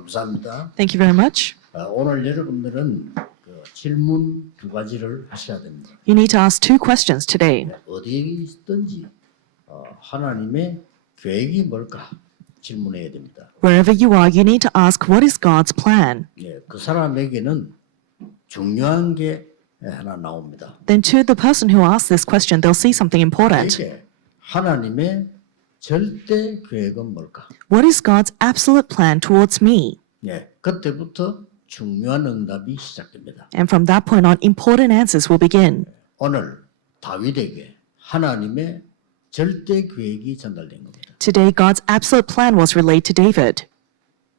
감사합니다. Thank you very much. 오늘 여러분들은 그 질문 두 가지를 하셔야 됩니다. You need to ask two questions today. 어디에 있든지 하나님의 계획이 뭘까 질문해야 됩니다. Wherever you are, you need to ask, what is God's plan? 그 사람에게는 중요한 게 하나 나옵니다. Then to the person who asks this question, they'll see something important. 이게 하나님의 절대 계획은 뭘까? What is God's absolute plan towards me? 그때부터 중요한 응답이 시작됩니다. And from that point on, important answers will begin. 오늘 다윗에게 하나님의 절대 계획이 전달된 겁니다. Today, God's absolute plan was relayed to David.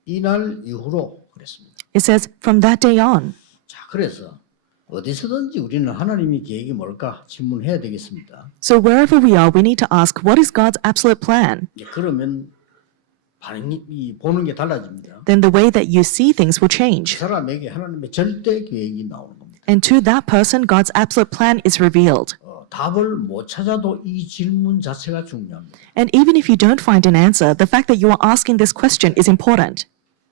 이날 이후로 그랬습니다. It says, from that day on. 자, 그래서 어디서든지 우리는 하나님의 계획이 뭘까 질문해야 되겠습니다. So wherever we are, we need to ask, what is God's absolute plan? 그러면 반응이 보는 게 달라집니다. Then the way that you see things will 그 change. 사람에게 하나님의 절대 계획이 나오는 겁니다. And to that person, God's absolute plan is revealed. 답을 못 찾아도 이 질문 자체가 중요합니다. And even if you don't find an answer, the fact that you are asking this question is important,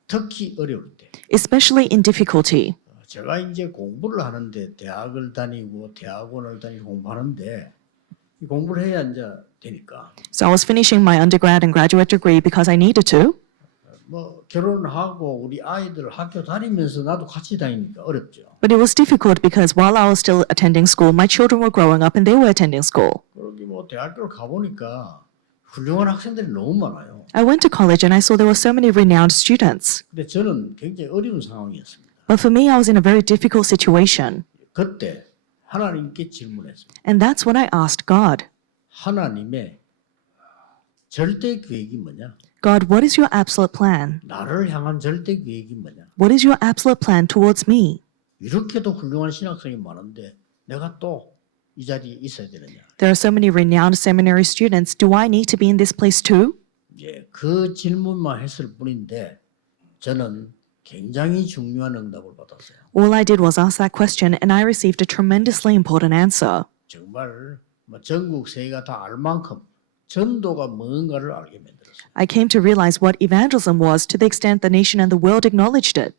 특히 어려울 때. especially in difficulty. 제가 이제 공부를 하는데 대학을 다니고 대학원을 다니고 공부하는데 이 공부를 해야 이제 되니까 So I was finishing my undergrad and graduate degree because I needed to. 뭐 결혼하고 우리 아이들 학교 다니면서 나도 같이 다니니까 어렵죠. But it was difficult because while I was still attending school, my children were growing up and they were attending school. 그러기 뭐 대학교를 가보니까 훌륭한 학생들이 너무 많아요. I went to college and I saw there were so many renowned students. 근데 저는 굉장히 어려운 상황이었습니다. But for me, I was in a very difficult situation. 그때 하나님께 질문했습니다. And that's when I asked God, 하나님의 절대 계획이 뭐냐? God, what is your absolute plan? 나를 향한 절대 계획이 뭐냐? What is your absolute plan towards me? 이렇게도 훌륭한 신학생이 많은데 내가 또 이 자리에 있어야 되느냐? There are so many renowned seminary students. Do I need to be in this place too? 그 질문만 했을 뿐인데 저는 굉장히 중요한 응답을 받았어요. All I did was ask that question and I received a tremendously important answer. 정말 전국 세계가 다 알 만큼 전도가 뭔가를 알게 만들었어요. I came to realize what evangelism was to the extent the nation and the world acknowledged it.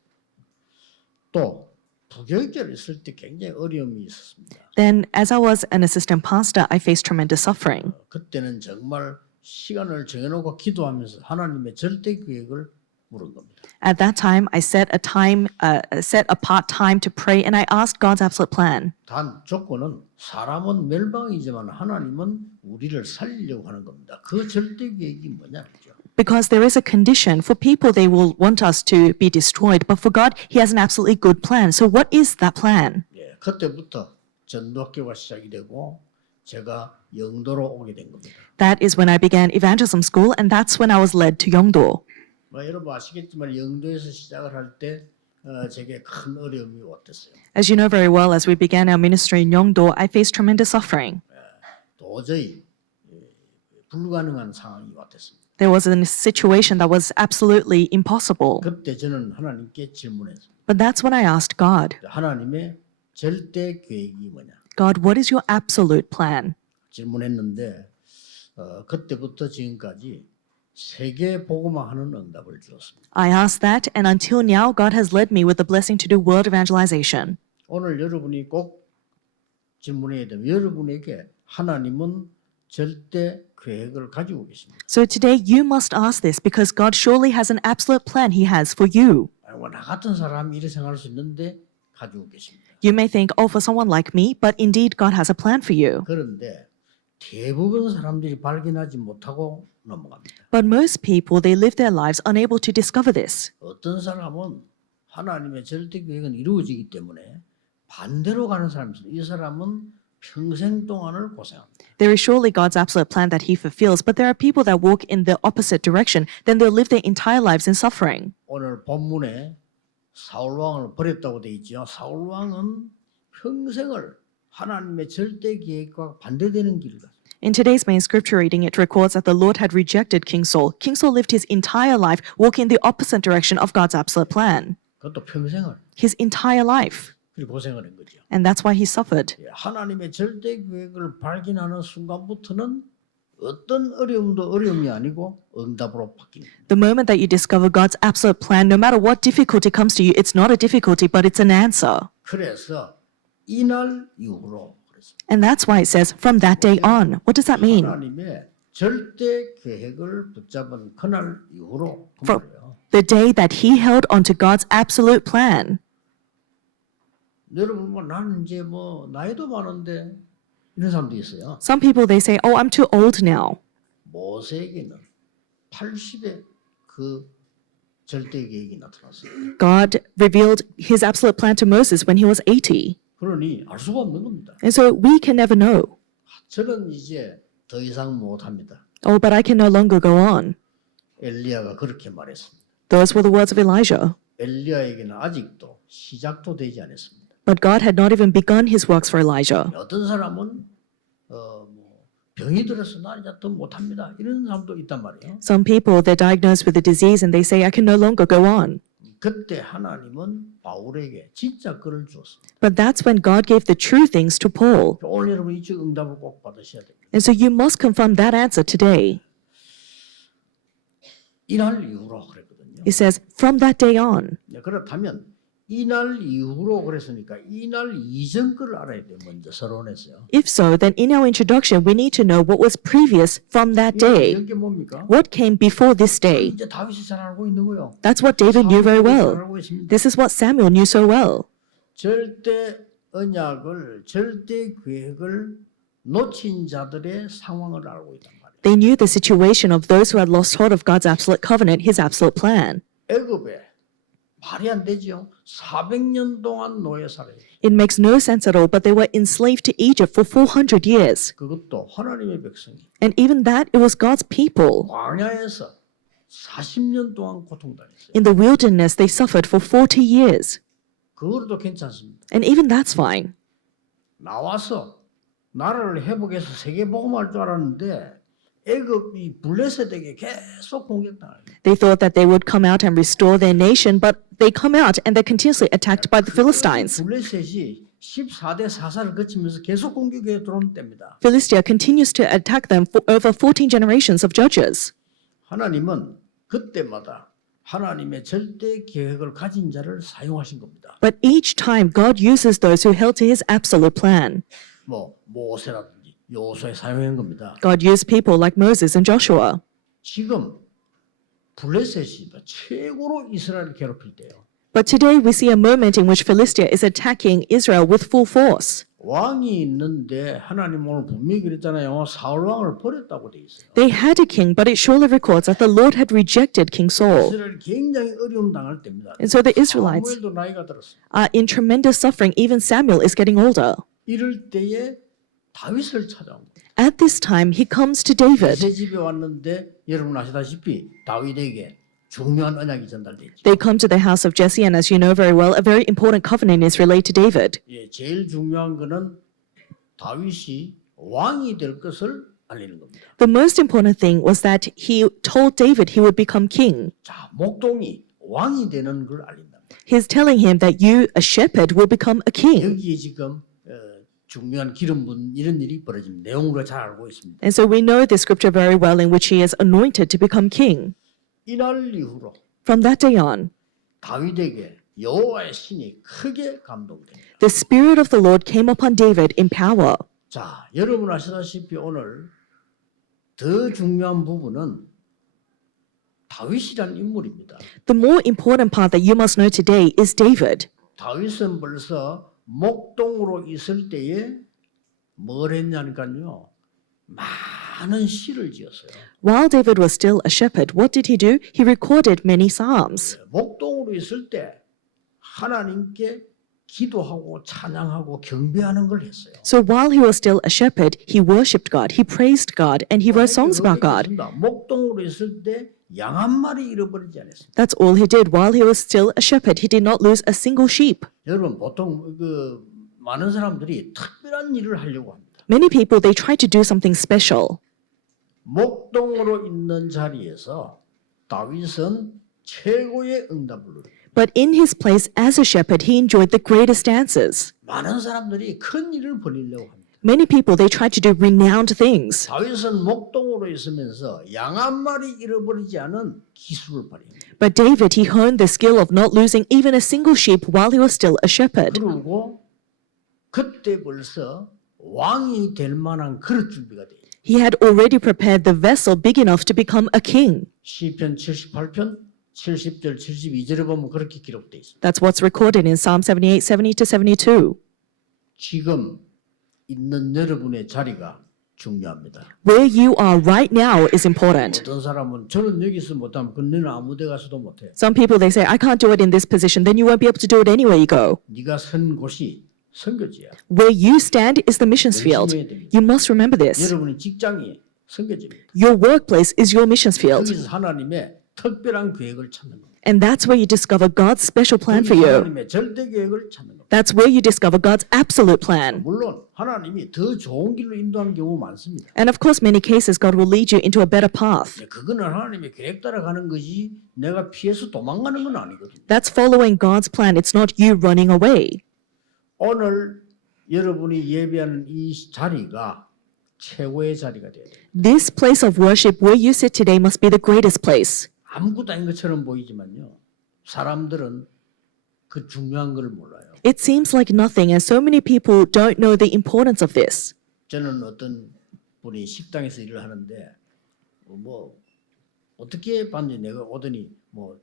또 부교육자를 있을 때 굉장히 어려움이 있었습니다. Then, as I was an assistant pastor, I faced tremendous suffering. 그때는 정말 시간을 정해놓고 기도하면서 하나님의 절대 계획을 물은 겁니다. At that time, I set apart time to pray and I asked God's absolute plan. 단 조건은 사람은 멸망이지만 하나님은 우리를 살리려고 하는 겁니다. 그 절대 계획이 뭐냐죠. Because there is a condition. For people, they will want us to be destroyed. But for God, He has an absolutely good plan. So what is that plan? 그때부터 전도학교가 시작이 되고 제가 영도로 오게 된 겁니다. That is when I began evangelism school and that's when I was led to Yeongdo. 여러분 아시겠지만 영도에서 시작을 할 때 제게 큰 어려움이 왔댔어요. As you know very well, as we began our ministry in Yeongdo, I faced tremendous suffering. 도저히 불가능한 상황이 왔댔습니다. There was a situation that was absolutely impossible. 그때 저는 하나님께 질문했습니다. But that's when I asked God, 하나님의 절대 계획이 뭐냐? God, what is your absolute plan? 질문했는데 그때부터 지금까지 세계 복음화하는 응답을 주었습니다. I asked that, and until now, God has led me with the blessing to do world evangelization. 오늘 여러분이 꼭 질문해야 되면 여러분에게 하나님은 절대 계획을 가지고 계십니다. So today, you must ask this because God surely has an absolute plan He has for you. 나 같은 사람이 이렇게 생각할 수 있는데 가지고 계십니다. You may think, oh, for someone like me, but indeed, God has a plan for you. 그런데 대부분 사람들이 발견하지 못하고 넘어갑니다. But most people, they live their lives unable to discover this. 어떤 사람은 하나님의 절대 계획은 이루어지기 때문에 반대로 가는 사람이 있어요. 이 사람은 평생 동안을 고생합니다. There is surely God's absolute plan that He fulfills, but there are people that walk in the opposite direction, then they'll live their entire lives in suffering. 오늘 본문에 사울 왕을 버렸다고 돼 있죠. 사울 왕은 평생을 하나님의 절대 계획과 반대되는 길을 갔어요. In today's main scripture reading, it records that the Lord had rejected King Saul. King Saul lived his entire life walking in the opposite direction of God's absolute plan. 그것도 평생을 His entire life. 그렇게 고생을 한 거죠. And that's why he suffered. 하나님의 절대 계획을 발견하는 순간부터는 어떤 어려움도 어려움이 아니고 응답으로 바뀌는 거예요. The moment that you discover God's absolute plan, no matter what difficulty comes to you, it's not a difficulty, but it's an answer. 그래서 이날 이후로 그랬습니다. And that's why it says, from that day on. What does that mean? 하나님의 절대 계획을 붙잡은 그날 이후로 그 For- 말이에요. The day that he held onto God's absolute plan. 여러분 뭐 나는 이제 뭐 나이도 많은데 이런 사람도 있어요. Some people, they say, oh, I'm too old now. 모세에게는 80의 그 절대 계획이 나타났어요. God revealed his absolute plan to Moses when he was 80. 그러니 알 수가 없는 겁니다. And so we can never know. 저는 이제 더 이상 못합니다. Oh, but I can no longer go on. 엘리야가 그렇게 말했습니다. Those were the words of Elijah. 엘리야에게는 아직도 시작도 되지 않았습니다. But God had not even begun his works for Elijah. 어떤 사람은 뭐 병이 들어서 나 이제 더 못합니다. 이런 사람도 있단 말이에요. Some people, they're diagnosed with a disease and they say, I can no longer go on. 그때 하나님은 바울에게 진짜 글을 주었습니다. But that's when God gave the true things to Paul. 오늘 여러분 이 응답을 꼭 받으셔야 됩니다. And so you must confirm that answer today. 이날 이후로 그랬거든요. It says, from that day on. 네, 그렇다면 이날 이후로 그랬으니까 이날 이전 거를 알아야 돼요. 먼저 서론에서요. If so, then in our introduction, we need to know what was previous from that day. 이게 뭡니까? What came before this day? 이제 다윗이 잘 알고 있는 거요. That's what David knew very 잘 well. 알고 있습니다. This is what Samuel knew so well. 절대 언약을 절대 계획을 놓친 자들의 상황을 알고 있단 말이에요. They knew the situation of those who had lost hold of God's absolute covenant, his absolute plan. 애굽에 말이 안 되죠. 400년 동안 노예 살아요. It makes no sense at all, but they were enslaved to Egypt for 400 years. 그것도 하나님의 백성이 And even that, it was God's people. 광야에서 40년 동안 고통당했어요. In the wilderness, they suffered for 40 years. 그거로도 괜찮습니다. And even that's fine. 나와서 나라를 회복해서 세계복음할 줄 알았는데 애굽이 블레셋에게 계속 공격당해요. They thought that they would come out and restore their nation, but they come out and they're continuously attacked by the Philistines. 블레셋이 14대 사사를 거치면서 계속 공격해 들어온 때입니다. Philistia continues to attack them for over 14 generations of judges. 하나님은 그때마다 하나님의 절대 계획을 가진 자를 사용하신 겁니다. But each time, God uses those who held to his absolute plan. 뭐 모세라든지 요소에 사용한 겁니다. God used people like Moses and Joshua. 지금 블레셋이 최고로 이스라엘을 괴롭힐 때요. But today we see a moment in which Philistia is attacking Israel with full force. 왕이 있는데 하나님 오늘 분명히 그랬잖아요. 사울 왕을 버렸다고 돼 있어요. They had a king, but it surely records that the Lord had rejected King Saul. 이스라엘이 굉장히 어려움 당할 때입니다. And so the Israelites 사무엘도 나이가 들었어요. are in tremendous suffering. Even Samuel is getting older. 이럴 때에 다윗을 찾아온 거예요. At this time, he comes to David. 이세 집에 왔는데 여러분 아시다시피 다윗에게 중요한 언약이 전달됐죠. They come to the house of Jesse, and as you know very well, a very important covenant is relayed to David. 예, 제일 중요한 거는 다윗이 왕이 될 것을 알리는 겁니다. The most important thing was that he told David he would become king. 자, 목동이 왕이 되는 걸 알린다. He's telling him that you, a shepherd, will become a king. 여기에 지금 중요한 기름 붓는 이런 일이 벌어집니다. 내용으로 잘 알고 있습니다. And so we know the scripture very well in which he is anointed to become king. 이날 이후로 From that day on, 다윗에게 여호와의 신이 크게 감동됩니다. the Spirit of the Lord came upon David in power. 자, 여러분 아시다시피 오늘 더 중요한 부분은 다윗이란 인물입니다. The more important part that you must know today is David. 다윗은 벌써 목동으로 있을 때에 뭘 했냐니까요. 많은 시를 지었어요. While David was still a shepherd, what did he do? He recorded many psalms. 목동으로 있을 때 하나님께 기도하고 찬양하고 경배하는 걸 했어요. So while he was still a shepherd, he worshipped God, he praised God, and he wrote songs about God. 목동으로 있을 때 양 한 마리 잃어버리지 않았습니다. That's all he did. While he was still a shepherd, he did not lose a single sheep. 여러분 보통 그 많은 사람들이 특별한 일을 하려고 합니다. Many people, they try to do something special. 목동으로 있는 자리에서 다윗은 최고의 응답을 누립니다. But in his place as a shepherd, he enjoyed the greatest answers. 많은 사람들이 큰 일을 벌이려고 합니다. Many people, they tried to do renowned things. 다윗은 목동으로 있으면서 양 한 마리 잃어버리지 않은 기술을 발휘합니다. But David, he honed the skill of not losing even a single sheep while he was still a shepherd. 그리고 그때 벌써 왕이 될 만한 그릇 준비가 돼요. He had already prepared the vessel big enough to become a king. 시편 78편 70절 72절에 보면 그렇게 기록돼 있습니다. That's what's recorded in Psalm 78, 70 to 72. 지금 있는 여러분의 자리가 중요합니다. Where you are right now is important. 어떤 사람은 저는 여기서 못하면 그는 아무 데 가서도 못해. Some people, they say, I can't do it in this position, then you won't be able to do it anywhere you go. 네가 선 곳이 선교지야. Where you stand is the missions field. You must remember this. 여러분의 직장이 선교지입니다. Your workplace is your missions field. 여기서 하나님의 특별한 계획을 찾는 겁니다. And that's where you discover God's special plan for 여기서 you. 하나님의 절대 계획을 찾는 겁니다. That's where you discover God's absolute plan. 물론 하나님이 더 좋은 길로 인도하는 경우 많습니다. And of course, many cases, God will lead you into a better path. 그거는 하나님의 계획 따라가는 거지 내가 피해서 도망가는 건 아니거든요. That's following God's plan. It's not you running away. 오늘 여러분이 예배하는 이 자리가 최고의 자리가 돼야 돼요. This place of worship where you sit today must be the greatest place. 아무것도 아닌 것처럼 보이지만요. 사람들은 그 중요한 걸 몰라요. It seems like nothing, and so many people don't know the importance of this. 저는 어떤 분이 식당에서 일을 하는데 뭐 어떻게 봤는지 내가 오더니 뭐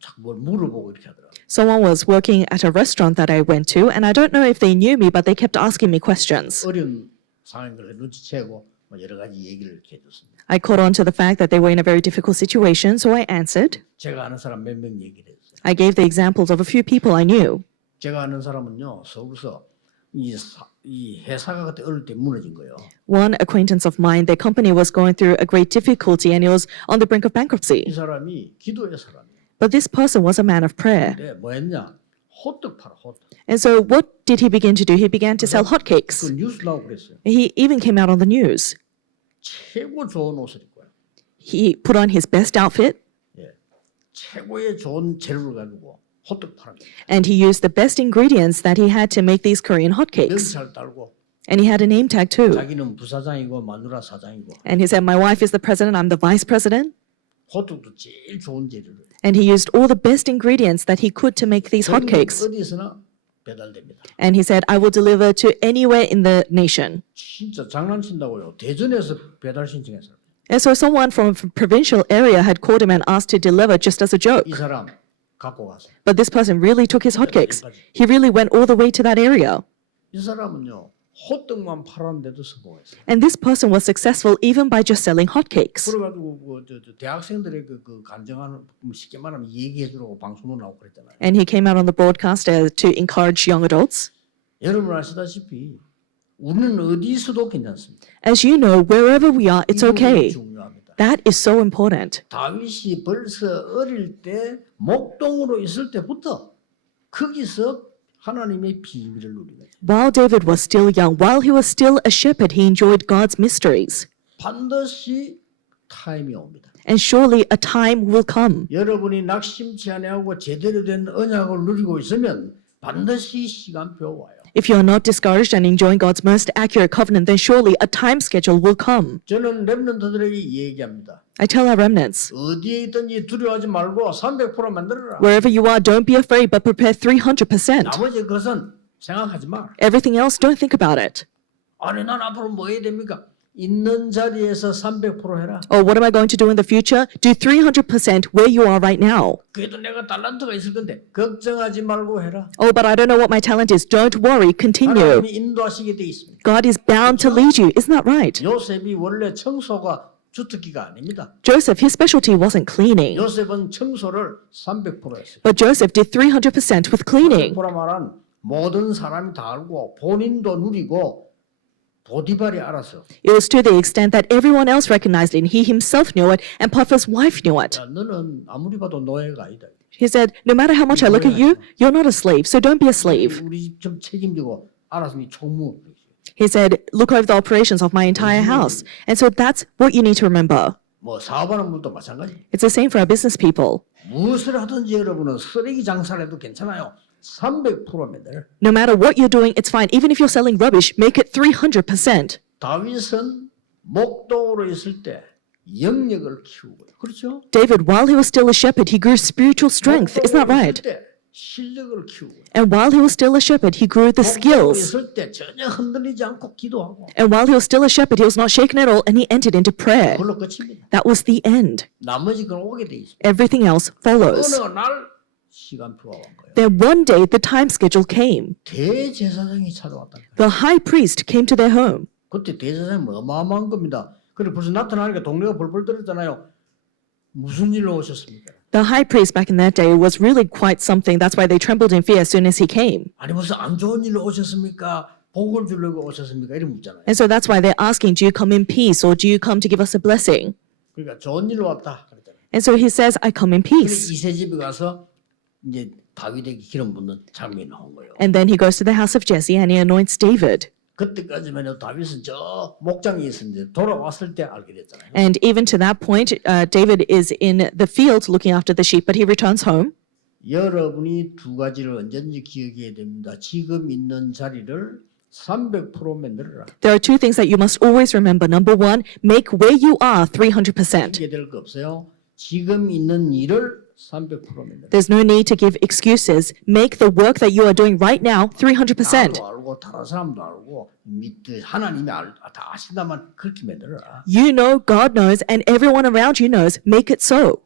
자꾸 뭘 물어보고 이렇게 하더라고요. Someone was working at a restaurant that I went to, and I don't know if they knew me, but they kept asking me questions. 어려운 상황인 걸 눈치채고 뭐 여러 가지 얘기를 이렇게 해줬습니다. I caught on to the fact that they were in a very difficult situation, so I answered. 제가 아는 사람 몇 명 얘기를 했어요. I gave the examples of a few people I knew. 제가 아는 사람은요 서울서 이 회사가 그때 어릴 때 무너진 거예요. One acquaintance of mine, their company was going through a great difficulty and it was on the brink of bankruptcy. 이 사람이 기도의 사람이에요. But this person was a man of prayer. 근데 뭐 했냐? 호떡 팔아 호떡. And so what did he begin to do? He began to sell 그 hotcakes. 뉴스 나오고 그랬어요. He even came out on the news. 최고 좋은 옷을 입고요. He put on his best outfit 예. 최고의 좋은 재료를 가지고 호떡 파는 거예요. and he used the best ingredients that he had to make these Korean hotcakes. 명찰 달고 And he had a name tag too. 자기는 부사장이고 마누라 사장이고 And he said, my wife is the president, I'm the vice president. 호떡도 제일 좋은 재료를. And he used all the best ingredients that he could to make these hotcakes. 어디서나 배달됩니다. And he said, I will deliver to anywhere in the nation. 진짜 장난친다고요. 대전에서 배달 신청했어요. And so someone from a provincial area had called him and asked to deliver just as a joke. 이 사람 갖고 가서. But this person really took his hotcakes. He really went all the way to that area. 이 사람은요. 호떡만 팔았는데도 성공했어요. And this person was successful even by just selling hotcakes. 그래가지고 저 대학생들의 그 간증하는 쉽게 말하면 얘기해 주라고 방송도 나오고 그랬잖아요. And he came out on the broadcast to encourage young adults. 여러분 아시다시피 우리는 어디서도 괜찮습니다. As you know, wherever we are, it's okay. 중요합니다. That is so important. 다윗이 벌써 어릴 때 목동으로 있을 때부터 거기서 하나님의 비밀을 누리는 거예요. While David was still young, while he was still a shepherd, he enjoyed God's mysteries. 반드시 타임이 옵니다. And surely a time will come. 여러분이 낙심치 아니하고 제대로 된 언약을 누리고 있으면 반드시 시간표 와요. If you are not discouraged and enjoying God's most accurate covenant, then surely a time schedule will come. 저는 렘넌트들에게 얘기합니다. I tell our remnants, 어디에 있든지 두려워하지 말고 300% 만들어라. wherever you are, don't be afraid, but prepare 300%. 나머지 것은 생각하지 마. Everything else, don't think about it. 아니 난 앞으로 뭐 해야 됩니까? 있는 자리에서 300% 해라. Or what am I going to do in the future? Do 300% where you are right now. 그래도 내가 달란트가 있을 건데 걱정하지 말고 해라. Oh, but I don't know what my talent is. Don't worry, continue. 하나님이 인도하시게 돼 있습니다. God is bound to lead you. Isn't that right? 요셉이 원래 청소가 주특기가 아닙니다. Joseph, his specialty wasn't cleaning, 요셉은 청소를 300% 했어요. but Joseph did 300% with cleaning. 300% 말한 모든 사람이 다 알고 본인도 누리고 보디발이 알았어. It was to the extent that everyone else recognized it, and he himself knew it, and Potiphar's wife knew it. 야, 너는 아무리 봐도 노예가 아니다. He said, no matter how much I look at you, you're not a slave, so don't be a slave. 우리 집 좀 책임지고 알아서 네 총무. He said, look over the operations of my entire house. And so that's what you need to remember. 뭐 사업하는 분도 마찬가지. It's the same for our business people. 무엇을 하든지 여러분은 쓰레기 장사를 해도 괜찮아요. 300%입니다. No matter what you're doing, it's fine. Even if you're selling rubbish, make it 300%. 다윗은 목동으로 있을 때 영역을 키우고요. 그렇죠? David, while he was still a shepherd, he grew spiritual strength. Isn't that 목동으로 right? 있을 때 실력을 키우고 And while he was still a shepherd, he grew the 목동으로 skills. 있을 때 전혀 흔들리지 않고 기도하고 And while he was still a shepherd, he was not shaken at all, and he entered into prayer. 그걸로 끝입니다. That was the end. 나머지 건 오게 돼 있습니다. Everything else follows. 어느 날 시간표가 온 거예요. Then one day, the time schedule came. 대제사장이 찾아왔다. The high priest came to their home. 그때 대제사장이 어마어마한 겁니다. 그래 벌써 나타나니까 동네가 벌벌 떨었잖아요. 무슨 일로 오셨습니까? The high priest back in that day was really quite something. That's why they trembled in fear as soon as he came. 아니 무슨 안 좋은 일로 오셨습니까? 복을 주려고 오셨습니까? 이런 묻잖아요. And so that's why they're asking, do you come in peace or do you come to give us a blessing? 그러니까 좋은 일로 왔다 그랬잖아요. And so he says, I come in 그래서 peace. 이세 집에 가서 이제 다윗에게 기름 붓는 장면이 나온 거예요. And then he goes to the house of Jesse and he anoints David. 그때까지만 다윗은 저 목장에 있었는데 돌아왔을 때 알게 됐잖아요. And even to that point, David is in the field looking after the sheep, but he returns home. 여러분이 두 가지를 언제든지 기억해야 됩니다. 지금 있는 자리를 300% 만들어라. There are two things that you must always remember. Number one, make where you are 300%. 이게 될 거 없어요. 지금 있는 일을 300% 만들어라. There's no need to give excuses. Make the work that you are doing right now 300%. 나도 알고 다른 사람도 알고 하나님이 다 아신다만 그렇게 만들어라. You know, God knows, and everyone around you knows. Make it so.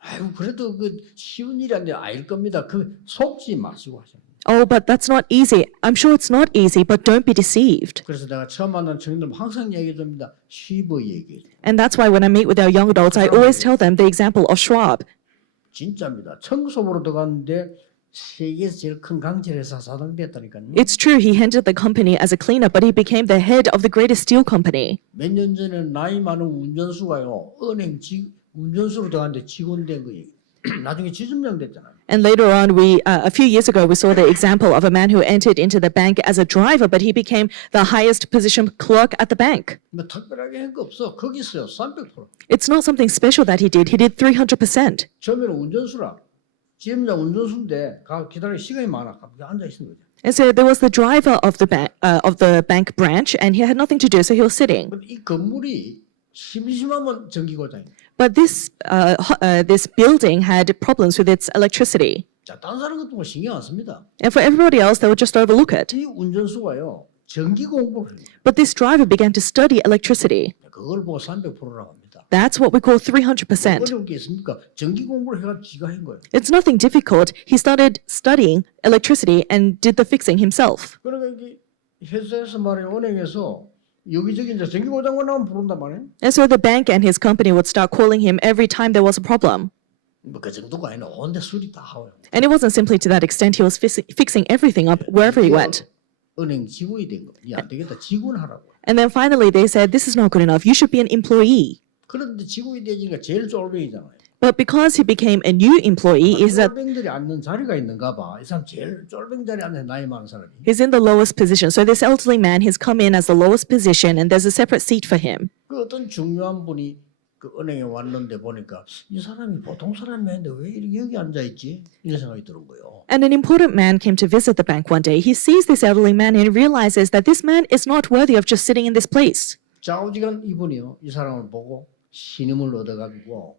아유 그래도 그 쉬운 일이 아닌데 알 겁니다. 그 속지 마시고 하셔. Oh, but that's not easy. I'm sure it's not easy, but don't be deceived. 그래서 내가 처음 만난 청년들 항상 얘기해 줍니다. 쉬버 얘기해. And that's why when I meet with our young adults, I always tell them the example of Schwab. 진짜입니다. 청소부로 들어갔는데 세계에서 제일 큰 강철회사 사장 됐다니까요. It's true, he entered the company as a cleaner, but he became the head of the greatest steel company. 몇 년 전에 나이 많은 운전수가요. 은행 운전수로 들어갔는데 직원 된 거예요. 나중에 지점장 됐잖아요. And later on, a few years ago, we saw the example of a man who entered into the bank as a driver, but he became the highest position clerk at the bank. 뭐 특별하게 한 거 없어. 거기 있어요. 300%. It's not something special that he did. He did 300%. 처음에는 운전수라. 지점장 운전수인데 기다릴 시간이 많아. 가만히 앉아 있는 거죠. And so there was the driver of the bank branch, and he had nothing to do, so he was sitting. 근데 이 건물이 심심하면 전기고장이에요. But this building had problems with its electricity. 자, 다른 사람 같은 거 신경 안 씁니다. And for everybody else, they would just overlook it. 이 운전수가요. 전기 공부를 해요. But this driver began to study electricity. 그걸 보고 300%라고 합니다. That's what we call 300%. 어려운 게 있습니까? 전기 공부를 해가 지가 한 거예요. It's nothing difficult. He started studying electricity and did the fixing himself. 그러니까 이게 회사에서 말이에요. 은행에서 여기저기 이제 전기 고장만 나면 부른단 말이에요. And so the bank and his company would start calling him every time there was a problem. 뭐그 정도가 아니라 온데 수리 다 하고요. And it wasn't simply to that extent. He was fixing everything up wherever he went. 은행 직원이 된 거. 안 되겠다. 직원 하라고. And then finally they said, this is not good enough. You should be an employee. 그런데 직원이 되니까 제일 쫄병이잖아요. But because he became a new employee, is that 쫄병들이 앉는 자리가 있는가 봐. 이 사람 제일 쫄병 자리에 앉는 나이 많은 사람이. he's in the lowest position. So this elderly man has come in as the lowest position, and there's a separate seat for him. 그 어떤 중요한 분이 그 은행에 왔는데 보니까 이 사람이 보통 사람이 아닌데 왜 이렇게 여기 앉아 있지? 이런 생각이 드는 거예요. And an important man came to visit the bank one day. He sees this elderly man and realizes that this man is not worthy of just sitting in this place. 좌우지간 이분이요. 이 사람을 보고 신임을 얻어가지고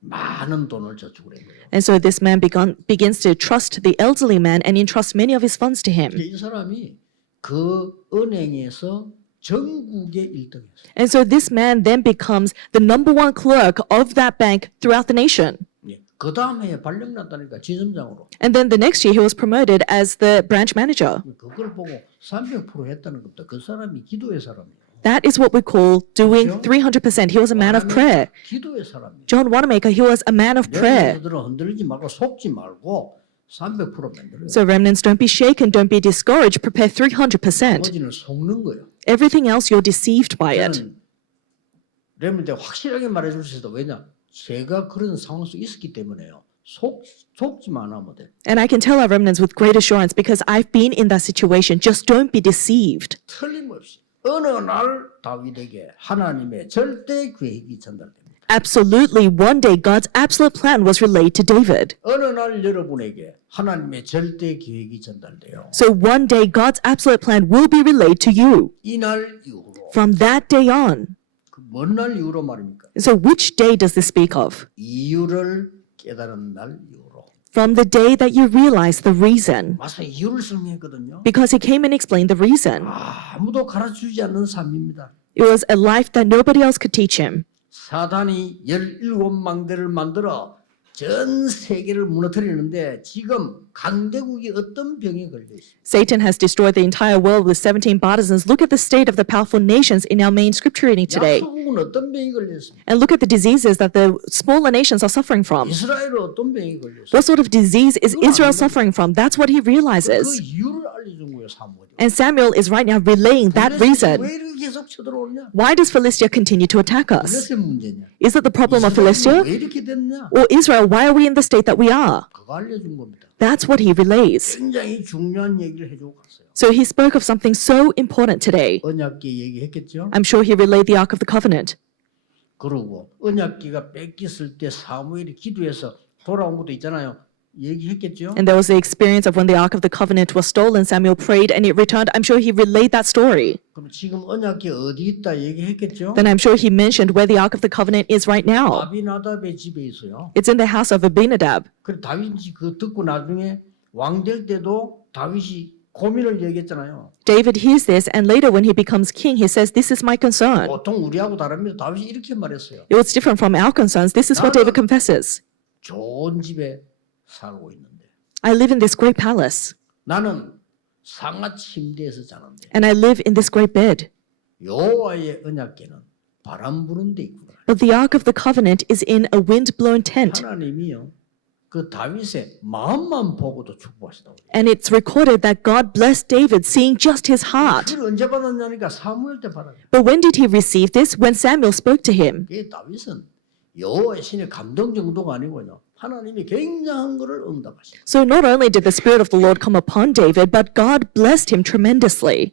많은 돈을 저축을 한 거예요. And so this man begins to trust the elderly man and entrust many of his funds to him. 이 사람이 그 은행에서 전국의 1등이었어요. And so this man then becomes the number one clerk of that bank throughout the nation. 그 다음에 발령났다니까 지점장으로. And then the next year he was promoted as the branch manager. 그걸 보고 300% 했다는 겁니다. 그 사람이 기도의 사람이에요. That is what we call doing 300%. He was a man of prayer. 기도의 사람이에요. John Wanamaker, he was a man of prayer. 여러분들은 흔들리지 말고 속지 말고 300% 만들어요. So remnants, don't be shaken, don't be discouraged, prepare 300%. 나머지는 속는 거예요. Everything else, you're deceived by it. 저는 여러분한테 확실하게 말해줄 수 있어도 왜냐? 제가 그런 상황 속에 있었기 때문에요. 속지만 하면 돼. And I can tell our remnants with great assurance because I've been in that situation. Just don't be deceived. 틀림없이 어느 날 다윗에게 하나님의 절대 계획이 전달됩니다. Absolutely, one day God's absolute plan was relayed to David. 어느 날 여러분에게 하나님의 절대 계획이 전달돼요. So one day God's absolute plan will be relayed to you. 이날 이후로 From that day on. 그 먼 날 이후로 말입니까? So which day does this speak of? 이유를 깨달은 날 이후로. From the day that you realize the reason. 와서 이유를 설명했거든요. Because he came and explained the reason. 아무도 가르쳐주지 않는 삶입니다. It was a life that nobody else could teach him. 사단이 17망대를 만들어 전 세계를 무너뜨리는데 지금 강대국이 어떤 병에 걸려 있습니다. Satan has destroyed the entire world with 17 partisans. Look at the state of the powerful nations in our main scripture reading today. 약소국은 어떤 병이 걸려 있습니다. And look at the diseases that the smaller nations are suffering from. 이스라엘은 어떤 병이 걸려 있습니다. What sort of disease is Israel suffering from? That's what he 그 realizes. 이유를 알려준 거예요, 사무엘이. And Samuel is right now relaying that 왜 reason. 이렇게 계속 쳐들어오냐? Why does Philistia continue to attack us? 블레셋 문제냐? Is it the problem of 이스라엘이 Philistia? 왜 이렇게 됐냐? Or Israel, why are we in the state that we are? 그거 알려준 겁니다. That's what he relays. 굉장히 중요한 얘기를 해주고 갔어요. So he spoke of something so important today. 언약궤 얘기했겠죠? I'm sure he relayed the Ark of the Covenant. 그러고 언약궤가 뺏겼을 때 사무엘이 기도해서 돌아온 것도 있잖아요. 얘기했겠죠? And there was the experience of when the Ark of the Covenant was stolen, Samuel prayed and it returned. I'm sure he relayed that story. 그럼 지금 언약궤 어디 있다 얘기했겠죠? Then I'm sure he mentioned where the Ark of the Covenant is right now. 아비나답의 집에 있어요. It's in the house of Abinadab. 그래 다윗이 그 듣고 나중에 왕 될 때도 다윗이 고민을 얘기했잖아요. David hears this, and later when he becomes king, he says, "This is my concern." 보통 우리하고 다릅니다. 다윗이 이렇게 말했어요. It was different from our concerns. This is what David confesses. 좋은 집에 살고 있는데 I live in this great palace, 나는 상하 침대에서 자는데 and I live in this great bed. 여호와의 언약궤는 바람 부는 데 있구나. But the Ark of the Covenant is in a wind-blown tent. 하나님이요 그 다윗의 마음만 보고도 축복하시다고. And it's recorded that God blessed David seeing just his heart. 그걸 언제 받았냐니까 사무엘 때 받았어요. But when did he receive this? When Samuel spoke to him. 이 다윗은 여호와의 신의 감동 정도가 아니고요. 하나님이 굉장한 것을 응답하시죠. So not only did the Spirit of the Lord come upon David, but God blessed him tremendously.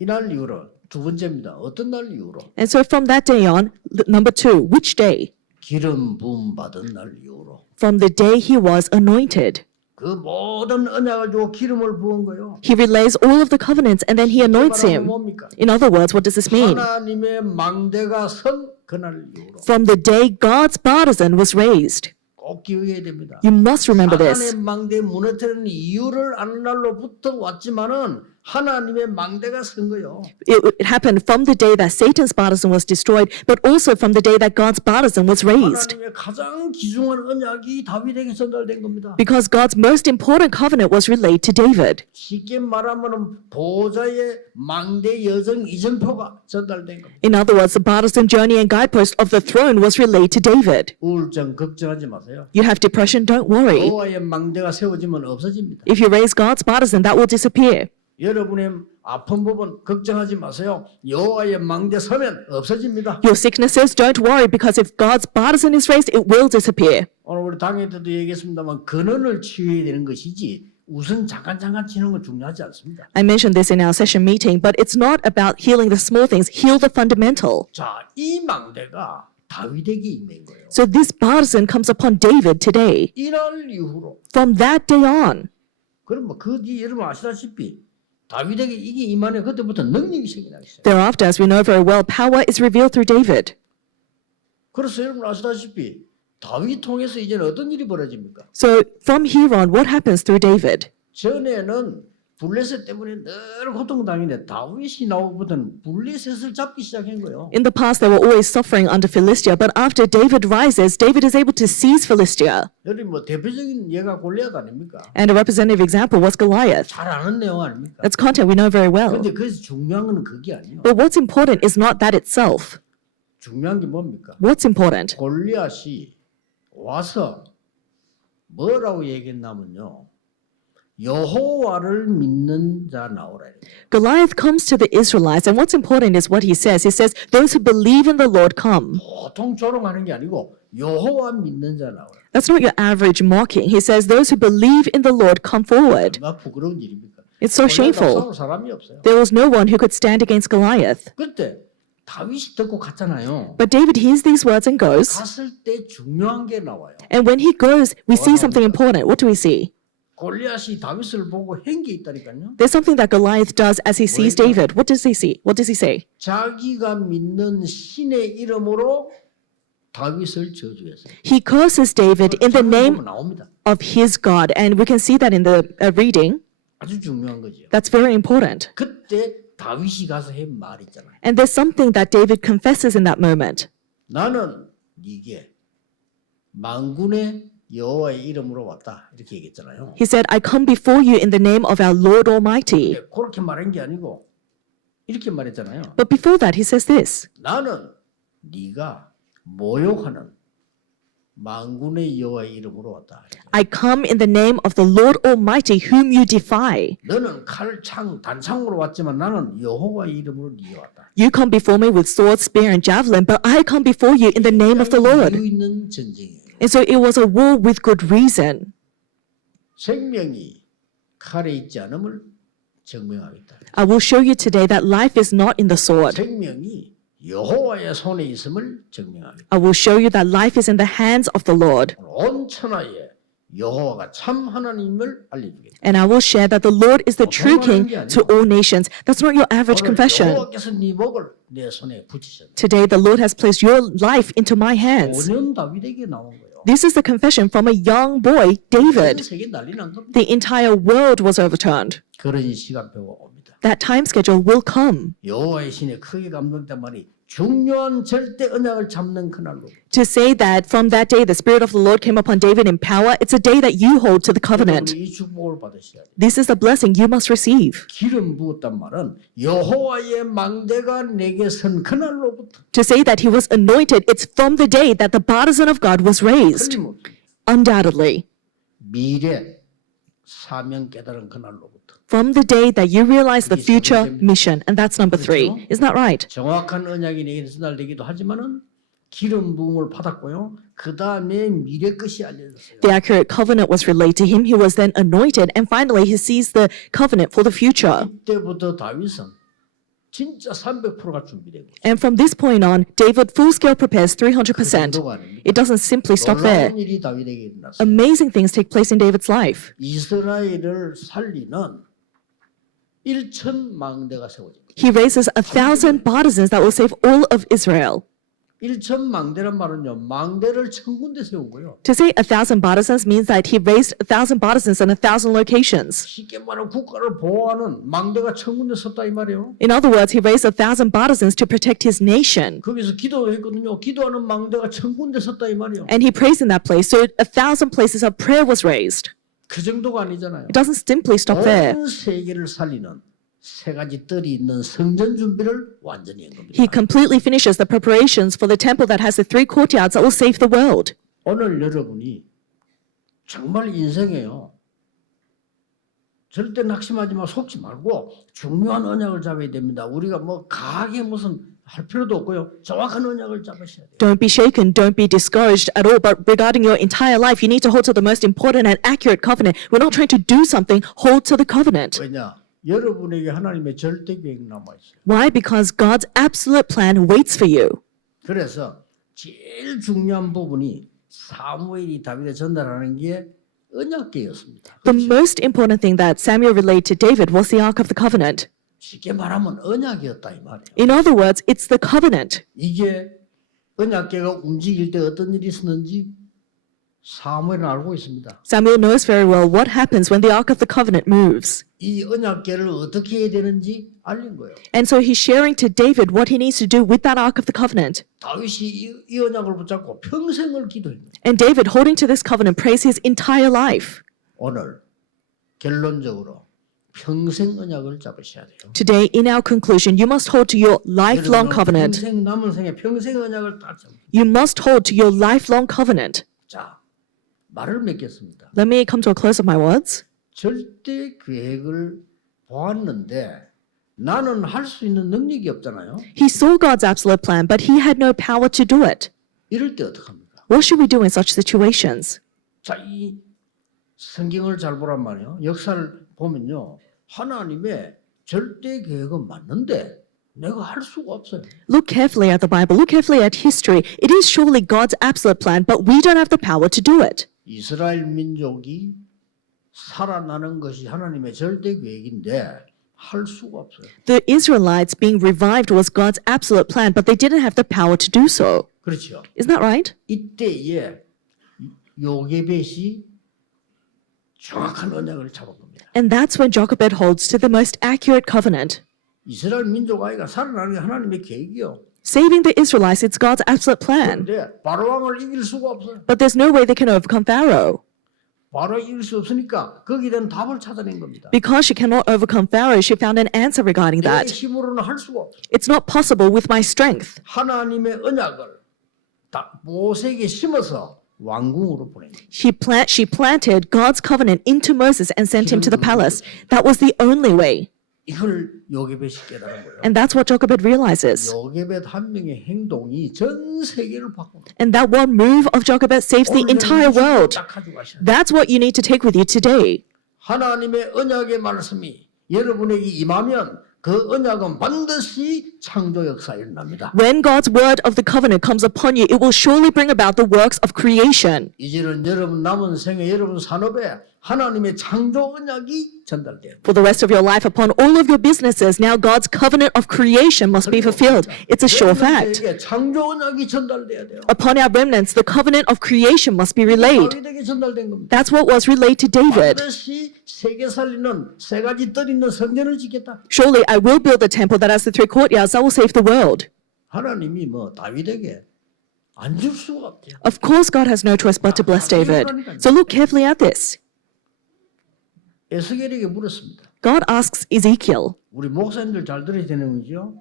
이날 이후로 두 번째입니다. 어떤 날 이후로? And so from that day on, number 2, which day? 기름 부음 받은 날 이후로. From the day he was anointed. 그 모든 언약을 주고 기름을 부은 거요. He relays all of the covenants and then he anoints 말하면 him. 뭡니까? In other words, what does this mean? 하나님의 망대가 선 그날 이후로. From the day God's partisan was raised. 꼭 기억해야 됩니다. You must remember this. 하나님의 망대 무너뜨리는 이유를 아는 날로부터 왔지만은 하나님의 망대가 선 거요. It happened from the day that Satan's partisan was destroyed, but also from the day that God's partisan was raised. 하나님의 가장 귀중한 언약이 다윗에게 전달된 겁니다. Because God's most important covenant was relayed to David. 쉽게 말하면 보좌의 망대 여정 이정표가 전달된 겁니다. In other words, the partisan journey and guidepost of the throne was relayed to David. 우울증 걱정하지 마세요. You have depression, don't worry. 여호와의 망대가 세워지면 없어집니다. If you raise God's partisan, that will disappear. 여러분의 아픈 부분 걱정하지 마세요. 여호와의 망대 서면 없어집니다. Your sicknesses, don't worry, because if God's partisan is raised, it will disappear. 오늘 우리 당회 때도 얘기했습니다만 근원을 치유해야 되는 것이지 우선 잠깐 치는 건 중요하지 않습니다. I mentioned this in our session meeting, but it's not about healing the small things, heal the fundamental. 자, 이 망대가 다윗에게 임한 거예요. So this partisan comes upon David today. 이날 이후로 From that day on, 그럼 그 뒤에 여러분 아시다시피 다윗에게 이게 임하네 그때부터 능력이 생기나 있어요. thereafter, as we know very well, power is revealed through David. 그래서 여러분 아시다시피 다윗 통해서 이제는 어떤 일이 벌어집니까? So from here on, what happens through David? 전에는 블레셋 때문에 늘 고통당했는데 다윗이 나오고부터는 블레셋을 잡기 시작한 거예요. In the past, they were always suffering under Philistia, but after David rises, David is able to seize Philistia. 여기 뭐 대표적인 예가 골리앗 아닙니까? And a representative example was Goliath. 잘 아는 내용 아닙니까? That's content we know very well. 근데 그래서 중요한 건 그게 아니에요. But what's important is not that itself. 중요한 게 뭡니까? What's important? 골리앗이 와서 뭐라고 얘기했냐면요. 여호와를 믿는 자 나오라. Goliath comes to the Israelites, and what's important is what he says. He says, those who believe in the Lord come. 보통 조롱하는 게 아니고 여호와 믿는 자 나오라. That's not your average mocking. He says, those who believe in the Lord come forward. 얼마나 부끄러운 일입니까? It's so 골리앗하고 shameful. 싸울 사람이 없어요. There was no one who could stand against Goliath. 그때 다윗이 듣고 갔잖아요. But David hears these words and goes. 갔을 때 중요한 게 나와요. And when he goes, we see something important. What do we see? 골리앗이 다윗을 보고 한 게 있다니까요. There's something that Goliath does as he sees David. What does he see? What does he say? 자기가 믿는 신의 이름으로 다윗을 저주했어요. He curses David in the name 나옵니다. of his God. And we can see that in the reading. 아주 중요한 거죠. That's very important. 그때 다윗이 가서 한 말 있잖아요. And there's something that David confesses in that moment. 나는 네게 만군의 여호와의 이름으로 왔다 이렇게 얘기했잖아요. He said, I come before you in the name of our Lord Almighty. 근데 그렇게 말한 게 아니고 이렇게 말했잖아요. But before that, he says this. 나는 네가 모욕하는 만군의 여호와의 이름으로 왔다. I come in the name of the Lord Almighty, whom you defy. 너는 칼, 창, 단창으로 왔지만 나는 여호와의 이름으로 네게 왔다. You come before me with sword, spear, and javelin, but I come before you in the name of the Lord. 이유 있는 전쟁이에요. And so it was a war with good reason. 생명이 칼에 있지 않음을 증명하겠다. I will show you today that life is not in the sword. 생명이 여호와의 손에 있음을 증명하겠다. I will show you that life is in the hands of the Lord. 온 천하에 여호와가 참 하나님을 알려주겠다. And I will share that the Lord is the true King to all nations. That's not your average 오늘 confession. 여호와께서 네 목을 내 손에 붙이셨다. Today, the Lord has placed your life into my hands. 5년 다윗에게 나온 거예요. This is the confession from a young boy, 전 David. 세계 난리 난 겁니다. The entire world was overturned. 그런 시간표가 옵니다. That time schedule will come. 여호와의 신에 크게 감동된 말이 중요한 절대 언약을 잡는 그날로. To say that from that day the Spirit of the Lord came upon David in power, it's a day that you hold to the covenant. 이 축복을 받으셔야 돼요. This is the blessing you must receive. 기름 부었단 말은 여호와의 망대가 내게 선 그날로부터 To say that he was anointed, it's from the day that the partisan of God was raised. 틀림없이 Undoubtedly. 미래 사명 깨달은 그날로부터 From the day that you realize the future mission. And that's number 3. Isn't that right? 정확한 언약이 내게 전달되기도 하지만은 기름 부음을 받았고요. 그 다음에 미래 것이 알려졌어요. The accurate covenant was relayed to him. He was then anointed. And finally, he sees the covenant for the future. 이때부터 다윗은 진짜 300%가 준비된 거죠. And from this point on, David full scale prepares 300%. 정도가 아닙니다. It doesn't simply stop there. 놀라운 일이 다윗에게 일어났어요. Amazing things take place in David's life. 이스라엘을 살리는 1천 망대가 세워집니다. He raises 1,000 partisans that will save all of Israel. 1천 망대란 말은요. 망대를 1,000군데 세운 거예요. To say 1,000 partisans means that he raised 1,000 partisans in 1,000 locations. 쉽게 말하면 국가를 보호하는 망대가 1,000군데 섰다 이 말이에요. In other words, he raised 1,000 partisans to protect his nation. 거기서 기도했거든요. 기도하는 망대가 1,000군데 섰다 이 말이에요. And he prays in that place. So 1,000 places of prayer was raised. 그 정도가 아니잖아요. It doesn't simply stop there. 온 세계를 살리는 세 가지 뜰이 있는 성전 준비를 완전히 한 겁니다. He completely finishes the preparations for the temple that has the 3 courtyards that will save the world. 오늘 여러분이 정말 인생에요. 절대 낙심하지 마, 속지 말고 중요한 언약을 잡아야 됩니다. 우리가 뭐 강하게 무슨 할 필요도 없고요. 정확한 언약을 잡으셔야 돼요. Don't be shaken, don't be discouraged at all. But regarding your entire life, you need to hold to the most important and accurate covenant. We're not trying to do something, hold to the covenant. 왜냐? 여러분에게 하나님의 절대 계획 남아 있어요. Why? Because God's absolute plan waits for you. 그래서 제일 중요한 부분이 사무엘이 다윗에 전달하는 게 언약궤였습니다. The most important thing that Samuel relayed to David was the Ark of the Covenant. 쉽게 말하면 언약이었다 이 말이에요. In other words, it's the covenant. 이게 언약궤가 움직일 때 어떤 일이 있었는지 사무엘은 알고 있습니다. Samuel knows very well what happens when the Ark of the Covenant moves. 이 언약궤를 어떻게 해야 되는지 알린 거예요. And so he's sharing to David what he needs to do with that Ark of the Covenant. 다윗이 이 언약을 붙잡고 평생을 기도했습니다. And David, holding to this covenant, prays his entire life. 오늘 결론적으로 평생 언약을 잡으셔야 돼요. Today, in our conclusion, you must hold to your lifelong 여러분은 covenant. 평생 남은 생에 평생 언약을 딱 잡으세요. You must hold to your lifelong covenant. 자, 말을 맺겠습니다. Let me come to a close of my words. 절대 계획을 보았는데 나는 할 수 있는 능력이 없잖아요. He saw God's absolute plan, but he had no power to do it. 이럴 때 어떡합니까? What should we do in such situations? 자, 이 성경을 잘 보란 말이에요. 역사를 보면요. 하나님의 절대 계획은 맞는데 내가 할 수가 없어요. Look carefully at the Bible. Look carefully at history. It is surely God's absolute plan, but we don't have the power to do it. 이스라엘 민족이 살아나는 것이 하나님의 절대 계획인데 할 수가 없어요. The Israelites being revived was God's absolute plan, but they didn't have the power to do so. 그렇죠. Isn't that right? 이때에 요게벳이 정확한 언약을 잡은 겁니다. And that's when Jochebed holds to the most accurate covenant. 이스라엘 민족 아이가 살아나는 게 하나님의 계획이요. Saving the Israelites, it's God's absolute plan. 그런데 바로왕을 이길 수가 없어요. But there's no way they can overcome Pharaoh. 바로 이길 수 없으니까 거기에 대한 답을 찾아낸 겁니다. Because she cannot overcome Pharaoh, she found an answer regarding 내 that. 힘으로는 할 수가 없어요. It's not possible with my strength. 하나님의 언약을 모세에게 심어서 왕궁으로 보낸 거예요. She planted God's covenant into Moses and sent him to the palace. That was the only way. 이걸 요게벳이 깨달은 거예요. And that's what Jochebed realizes. 요게벳 한 명의 행동이 전 세계를 바꾼 거예요. And that one move of Jochebed saves the entire world. 딱 가져가셔야 돼요. That's what you need to take with you today. 하나님의 언약의 말씀이 여러분에게 임하면 그 언약은 반드시 창조 역사에 일어납니다. When God's word of the covenant comes upon you, it will surely bring about the works of creation. 이제는 여러분 남은 생에 여러분 산업에 하나님의 창조 언약이 전달돼요. For the rest of your life, upon all of your businesses, now God's covenant of creation must be fulfilled. It's a sure fact. 여러분에게 창조 언약이 전달돼야 돼요. Upon our remnants, the covenant of creation must be relayed. 다윗에게 전달된 겁니다. That's what was relayed to David. 반드시 세계 살리는 세 가지 뜰 있는 성전을 짓겠다. Surely I will build a temple that has the 3 courtyards that will save the world. 하나님이 뭐 다윗에게 안 줄 수가 없대요. Of course, God has no choice but to bless David. So look carefully at this. 에스겔에게 물었습니다. God asks Ezekiel, 우리 목사님들 잘 들어야 되는 거죠.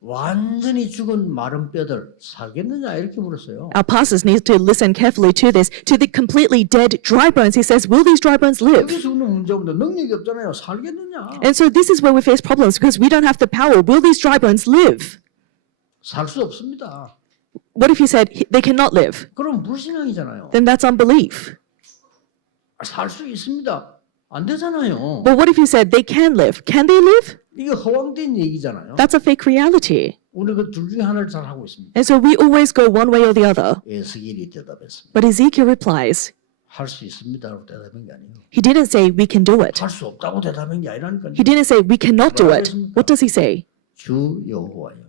완전히 죽은 마른 뼈들 살겠느냐 이렇게 물었어요. our pastors need to listen carefully to this. To the completely dead dry bones, he says, will these dry bones live? 여기서 오는 문제보다 능력이 없잖아요. 살겠느냐? And so this is where we face problems because we don't have the power. Will these dry bones live? 살 수 없습니다. What if he said they cannot live? 그럼 불신앙이잖아요. Then that's unbelief. 살 수 있습니다. 안 되잖아요. But what if he said they can live? Can they live? 이게 허황된 얘기잖아요. That's a fake reality. 우리 그 둘 중에 하나를 잘 하고 있습니다. And so we always go one way or the other. 에스겔이 대답했습니다. But Ezekiel replies, 할 수 있습니다라고 대답한 게 아니에요. he didn't say we can do it. 할 수 없다고 대답한 게 아니라니까요. He didn't say we cannot do it. What does he say? 주 여호와여,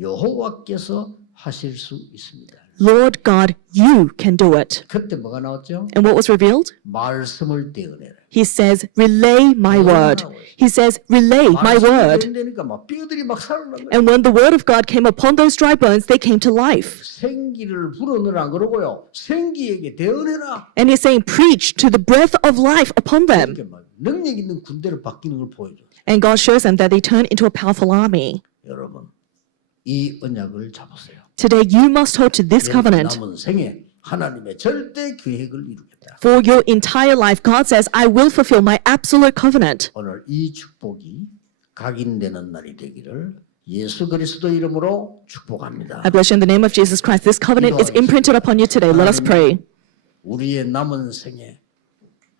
여호와께서 하실 수 있습니다. Lord God, you can do it. 그때 뭐가 나왔죠? And what was revealed? 말씀을 떼어내라. He says, relay my word. He says, relay my word. 떼어내니까 막 뼈들이 막 살아난 거예요. And when the word of God came upon those dry bones, they came to life. 생기를 불어넣으라 그러고요. 생기에게 떼어내라. And he's saying, preach to the breath of life upon them. 이렇게 막 능력 있는 군대를 바뀌는 걸 보여줘. And God shows them that they turn into a powerful army. 여러분, 이 언약을 잡으세요. Today, you must hold to this covenant. 남은 생에 하나님의 절대 계획을 이루겠다. For your entire life, God says, I will fulfill my absolute covenant. 오늘 이 축복이 각인되는 날이 되기를 예수 그리스도 이름으로 축복합니다. I bless you in the name of Jesus Christ. This covenant is imprinted upon you today. Let us pray. 우리의 남은 생에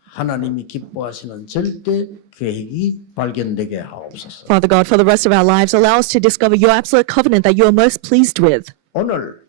하나님이 기뻐하시는 절대 계획이 발견되게 하옵소서. Father God, for the rest of our lives, allow us to discover your absolute covenant that you are most pleased with. 오늘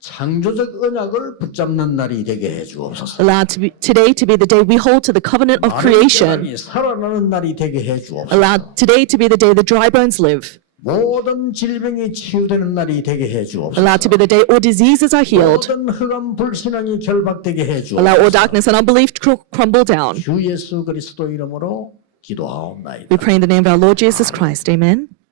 창조적 언약을 붙잡는 날이 되게 해 주옵소서. Allow today to be the day we hold to the covenant of creation. 뼈들이 살아나는 날이 되게 해 주옵소서. Allow today to be the day the dry bones live. 모든 질병이 치유되는 날이 되게 해 주옵소서. Allow to be the day all diseases are healed. 모든 흑암 불신앙이 결박되게 해 Allow all 주옵소서. darkness and unbelief to crumble down. 주 예수 그리스도 이름으로 기도하옵나이다. We pray in the name of our Lord Jesus Christ. Amen.